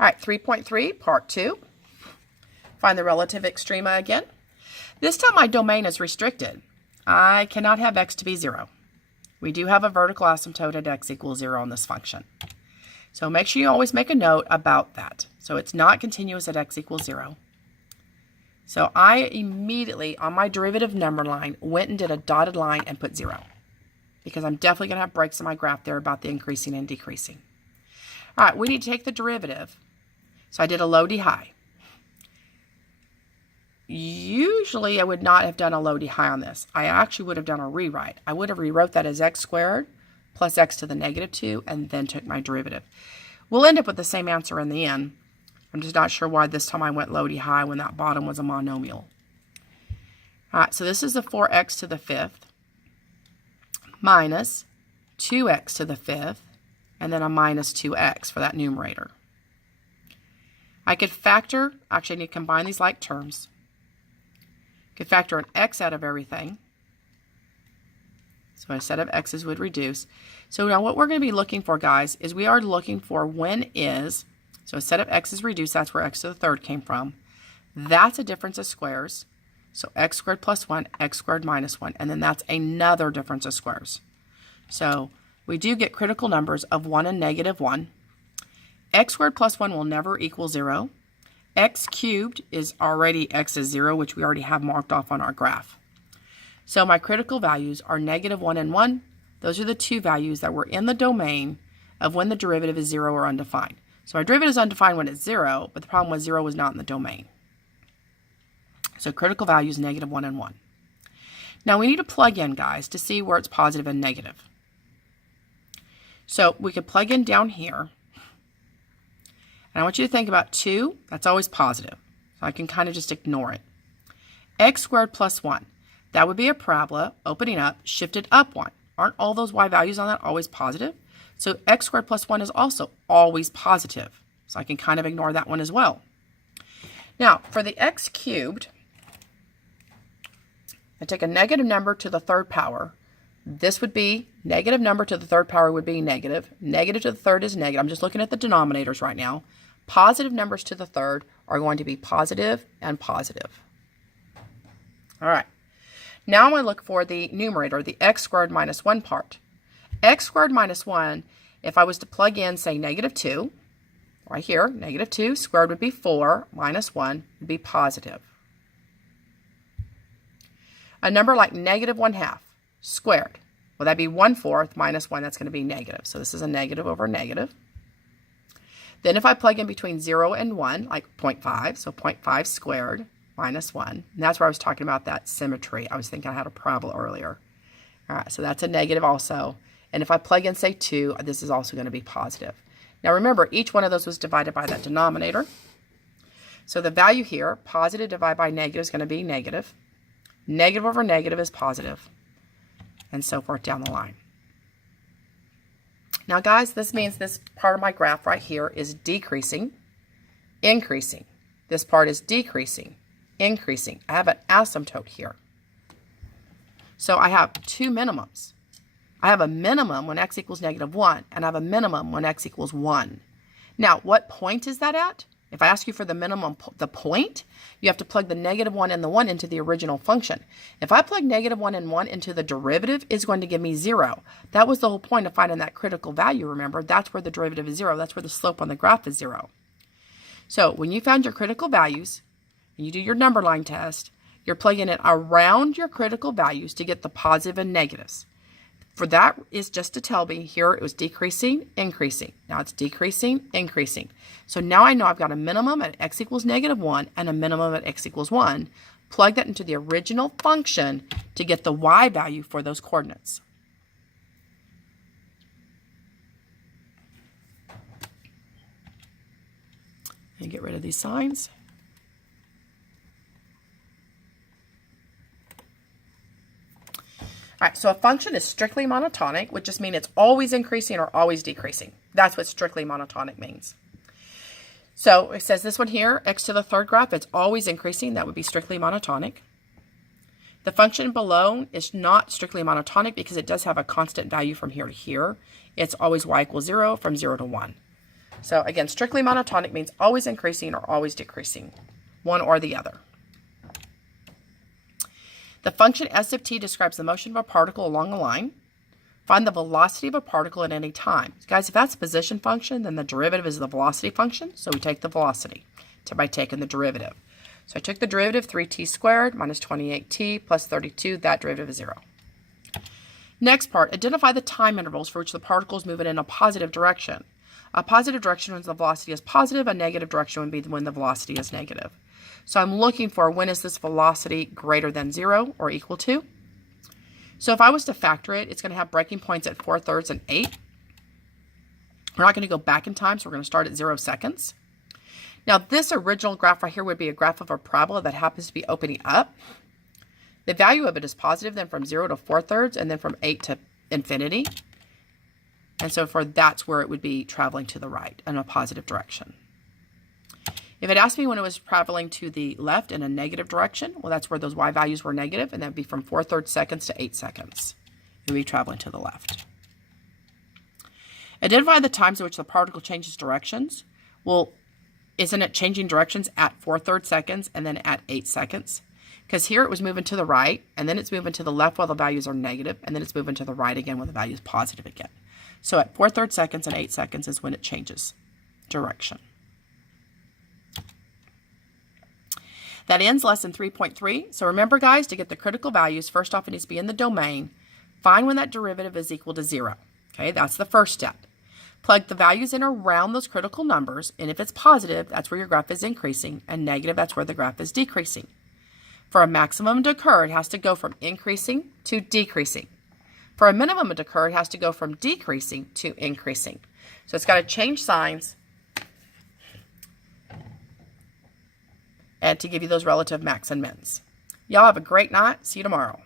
All right, 3.3, part 2. Find the relative extrema again. This time my domain is restricted. I cannot have x to be 0. We do have a vertical asymptote at x equals 0 on this function. So make sure you always make a note about that. So it's not continuous at x equals 0. So I immediately, on my derivative number line, went and did a dotted line and put 0. Because I'm definitely going to have breaks in my graph there about the increasing and decreasing. All right, we need to take the derivative. So I did a low d high. Usually I would not have done a low d high on this. I actually would have done a rewrite. I would have rewrote that as x squared plus x to the negative 2 and then took my derivative. We'll end up with the same answer in the end. I'm just not sure why this time I went low d high when that bottom was a monomial. All right, so this is the 4x to the 5th minus 2x to the 5th and then a minus 2x for that numerator. I could factor, actually I need to combine these like terms. I could factor an x out of everything. So a set of x's would reduce. So now what we're going to be looking for, guys, is we are looking for when is, so a set of x's reduced, that's where x to the third came from. That's a difference of squares. So x squared plus 1, x squared minus 1, and then that's another difference of squares. So we do get critical numbers of 1 and negative 1. X squared plus 1 will never equal 0. X cubed is already x is 0, which we already have marked off on our graph. So my critical values are negative 1 and 1. Those are the two values that were in the domain of when the derivative is 0 or undefined. So our derivative is undefined when it's 0, but the problem was 0 was not in the domain. So critical value is negative 1 and 1. Now we need to plug in, guys, to see where it's positive and negative. So we could plug in down here. And I want you to think about 2, that's always positive. So I can kind of just ignore it. X squared plus 1, that would be a parabola opening up, shifted up 1. Aren't all those y values on that always positive? So x squared plus 1 is also always positive. So I can kind of ignore that one as well. Now, for the x cubed, I take a negative number to the third power. This would be, negative number to the third power would be negative. Negative to the third is negative. I'm just looking at the denominators right now. Positive numbers to the third are going to be positive and positive. All right. Now I'm going to look for the numerator, the x squared minus 1 part. X squared minus 1, if I was to plug in, say, negative 2, right here, negative 2 squared would be 4, minus 1 would be positive. A number like negative 1/2 squared, well, that'd be 1/4 minus 1, that's going to be negative. So this is a negative over negative. Then if I plug in between 0 and 1, like 0.5, so 0.5 squared minus 1, and that's where I was talking about that symmetry. I was thinking I had a parabola earlier. All right, so that's a negative also. And if I plug in, say, 2, this is also going to be positive. Now remember, each one of those was divided by that denominator. So the value here, positive divided by negative, is going to be negative. Negative over negative is positive, and so forth down the line. Now, guys, this means this part of my graph right here is decreasing, increasing. This part is decreasing, increasing. I have an asymptote here. So I have two minimums. I have a minimum when x equals negative 1, and I have a minimum when x equals 1. Now, what point is that at? If I ask you for the minimum, the point, you have to plug the negative 1 and the 1 into the original function. If I plug negative 1 and 1 into the derivative, it's going to give me 0. That was the whole point of finding that critical value, remember. That's where the derivative is 0. That's where the slope on the graph is 0. So when you found your critical values, and you do your number line test, you're plugging it around your critical values to get the positive and negatives. For that is just to tell me here it was decreasing, increasing. Now it's decreasing, increasing. So now I know I've got a minimum at x equals negative 1 and a minimum at x equals 1. Plug that into the original function to get the y value for those coordinates. And get rid of these signs. All right, so a function is strictly monotonic, which just means it's always increasing or always decreasing. That's what strictly monotonic means. So it says this one here, x to the third graph, it's always increasing. That would be strictly monotonic. The function below is not strictly monotonic because it does have a constant value from here to here. It's always y equals 0 from 0 to 1. So again, strictly monotonic means always increasing or always decreasing, one or the other. The function s of t describes the motion of a particle along a line. Find the velocity of a particle at any time. Guys, if that's a position function, then the derivative is the velocity function. So we take the velocity by taking the derivative. So I took the derivative, 3t squared minus 28t plus 32. That derivative is 0. Next part, identify the time intervals for which the particle is moving in a positive direction. A positive direction when the velocity is positive. A negative direction would be when the velocity is negative. So I'm looking for when is this velocity greater than 0 or equal to. So if I was to factor it, it's going to have breaking points at 4/3 and 8. We're not going to go back in time, so we're going to start at 0 seconds. Now this original graph right here would be a graph of a parabola that happens to be opening up. The value of it is positive, then from 0 to 4/3, and then from 8 to infinity. And so that's where it would be traveling to the right in a positive direction. If it asked me when it was traveling to the left in a negative direction, well, that's where those y values were negative, and that would be from 4/3 seconds to 8 seconds. It would be traveling to the left. Identify the times in which the particle changes directions. Well, isn't it changing directions at 4/3 seconds and then at 8 seconds? Because here it was moving to the right, and then it's moving to the left while the values are negative, and then it's moving to the right again when the value is positive again. So at 4/3 seconds and 8 seconds is when it changes direction. That ends lesson 3.3. So remember, guys, to get the critical values, first off, it needs to be in the domain. Find when that derivative is equal to 0. Okay, that's the first step. Plug the values in around those critical numbers, and if it's positive, that's where your graph is increasing, and negative, that's where the graph is decreasing. For a maximum to occur, it has to go from increasing to decreasing. For a minimum to occur, it has to go from decreasing to increasing. So it's got to change signs and to give you those relative max and mins. Y'all have a great night. See you tomorrow.